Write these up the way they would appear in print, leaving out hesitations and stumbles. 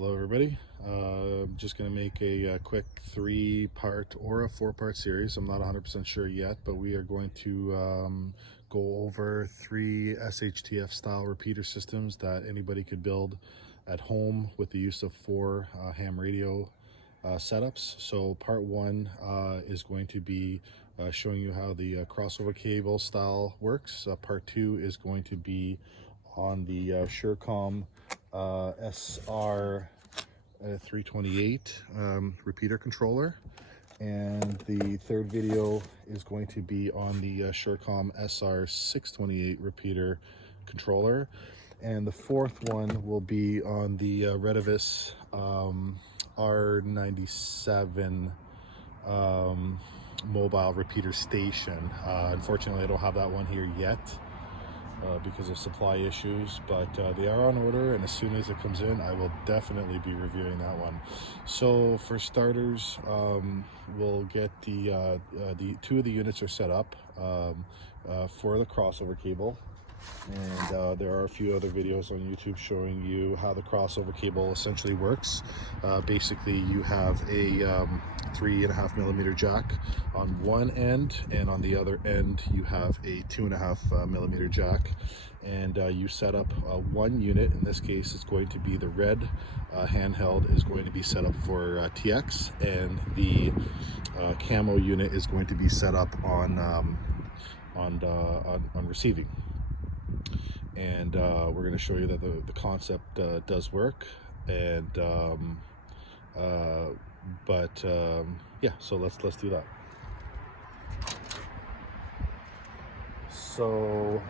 Hello everybody. I'm just going to make a quick 3-part or a 4-part series. I'm not 100% sure yet, but we are going to go over 3 SHTF style repeater systems that anybody could build at home with the use of 4 ham radio setups. So part 1 is going to be showing you how the crossover cable style works. Part 2 is going to be on the Surecom SR-328 repeater controller, and the third video is going to be on the Surecom SR-628 repeater controller, and the fourth one will be on the Retevis R97 mobile repeater station. Unfortunately, I don't have that one here yet because of supply issues, but they are on order, and as soon as it comes in, I will definitely be reviewing that one. So for starters, we'll get the 2 of the units are set up for the crossover cable, and there are a few other videos on YouTube showing you how the crossover cable essentially works. Basically, you have a 3.5mm jack on one end, and on the other end you have a 2.5mm jack, and you set up one unit. In this case, it's going to be the red handheld is going to be set up for TX, and the camo unit is going to be set up on receiving. And we're going to show you that the concept does work, and yeah, so let's do that. So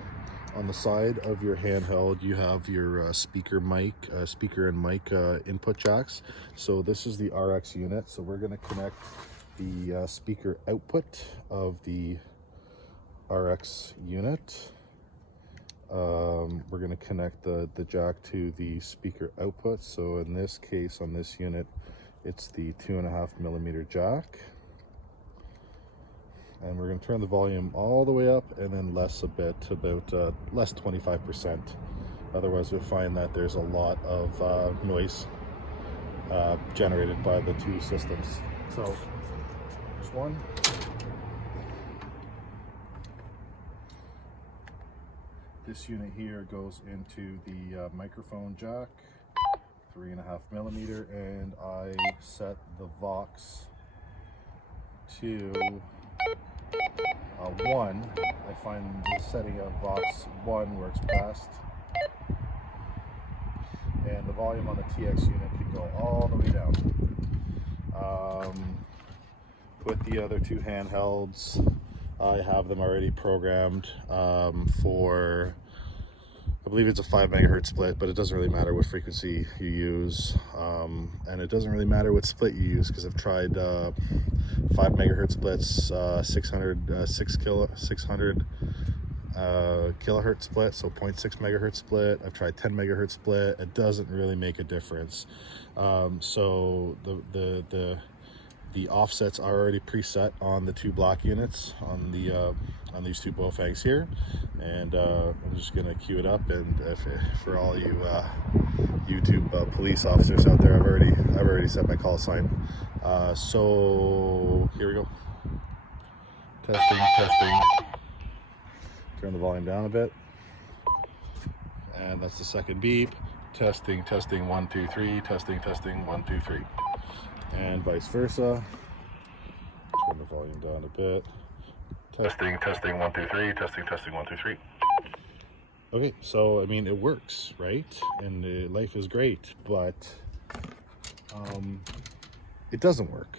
on the side of your handheld, you have your speaker and mic input jacks. So this is the RX unit, so we're going to connect the speaker output of the RX unit. We're going to connect the jack to the speaker output. So in this case, on this unit, it's the 2.5mm jack, and we're going to turn the volume all the way up and then less a bit to about less 25%. Otherwise, you'll find that there's a lot of noise generated by the 2 systems. So there's one. This unit here goes into the microphone jack, 3.5mm, and I set the Vox to 1. I find the setting of Vox 1 works best, and the volume on the TX unit can go all the way down. With the other 2 handhelds, I have them already programmed for, I believe it's a 5 megahertz split, but it doesn't really matter what frequency you use, and it doesn't really matter what split you use, because I've tried 5 megahertz splits, 600 kilohertz split, so 0.6 megahertz split. I've tried 10 megahertz split. It doesn't really make a difference. So the offsets are already preset on the 2 block units on these 2 Baofangs here, and I'm just gonna queue it up. And for all you YouTube police officers out there, I've already set my call sign. So here we go. Testing. Turn the volume down a bit, and that's the second beep. Testing 1 2 3. Testing 1 2 3. And vice versa. Turn the volume down a bit. Testing 1 2 3. Testing 1 2 3. Okay, so I mean, it works, right? And life is great, but it doesn't work.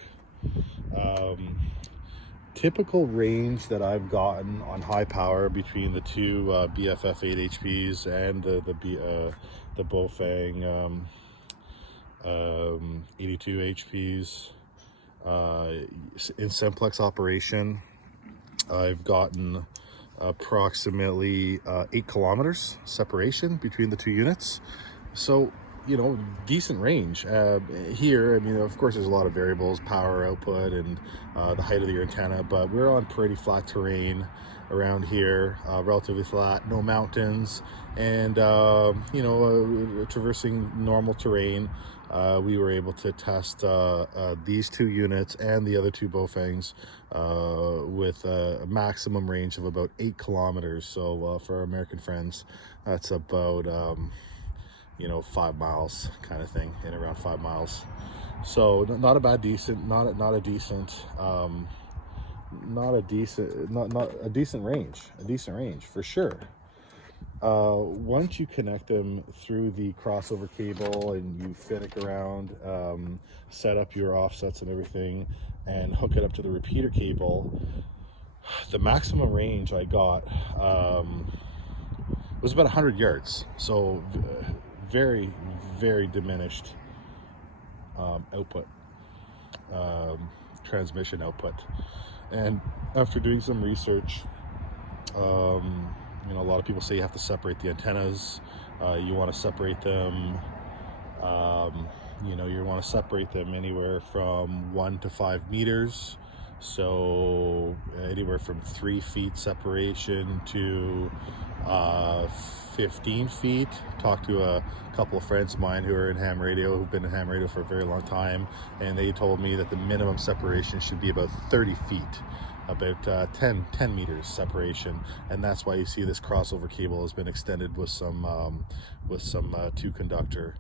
Typical range that I've gotten on high power between the 2 BFF 8 HPs and the Baofeng 82 HPs in Simplex operation, I've gotten approximately 8 kilometers separation between the 2 units. So you know, decent range. Here, I mean, of course, there's a lot of variables, power output and the height of your antenna, but we're on pretty flat terrain around here, relatively flat, no mountains, and, you know, traversing normal terrain. We were able to test these two units and the other two Baofangs with a maximum range of about 8 kilometers. So for our American friends, that's about you know, 5 miles kind of thing, in around 5 miles. So not a bad decent, not a decent range for sure. Once you connect them through the crossover cable and you finick around, set up your offsets and everything, and hook it up to the repeater cable, the maximum range I got was about 100 yards. So very, very diminished output, transmission output. And after doing some research, you know, a lot of people say you have to separate the antennas. You want to separate them, you know, you want to separate them anywhere from 1 to 5 meters. So anywhere from 3 feet separation to 15 feet. Talked to a couple of friends of mine who are in ham radio, who've been in ham radio for a very long time, and they told me that the minimum separation should be about 30 feet, about 10 meters separation. And that's why you see this crossover cable has been extended with some 2 conductor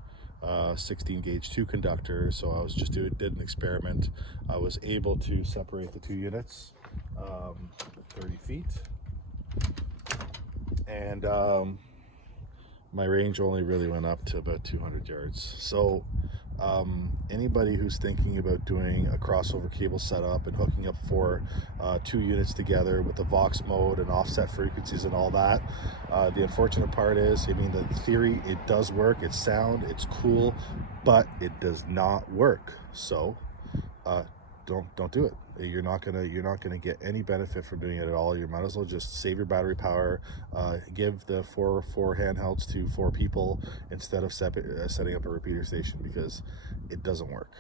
16 gauge 2 conductor. So I was just did an experiment. I was able to separate the 2 units 30 feet, and my range only really went up to about 200 yards. So anybody who's thinking about doing a crossover cable setup and hooking up 2 units together with the Vox mode and offset frequencies and all that, the unfortunate part is, I mean, the theory, it does work, it's sound, it's cool, but it does not work. So don't do it. You're not gonna get any benefit from doing it at all. You might as well just save your battery power, give the four handhelds to 4 people instead of setting up a repeater station, because it doesn't work.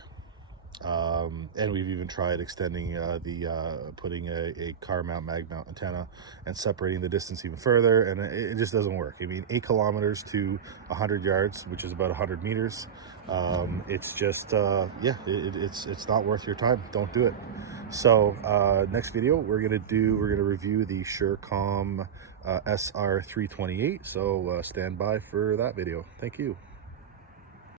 And we've even tried extending putting a car mount, mag mount antenna and separating the distance even further, and it just doesn't work. I mean, 8 kilometers to 100 yards, which is about 100 meters. It's just, yeah, it's not worth your time. Don't do it. So next video we're gonna review the Surecom SR-328. So stand by for that video. Thank you.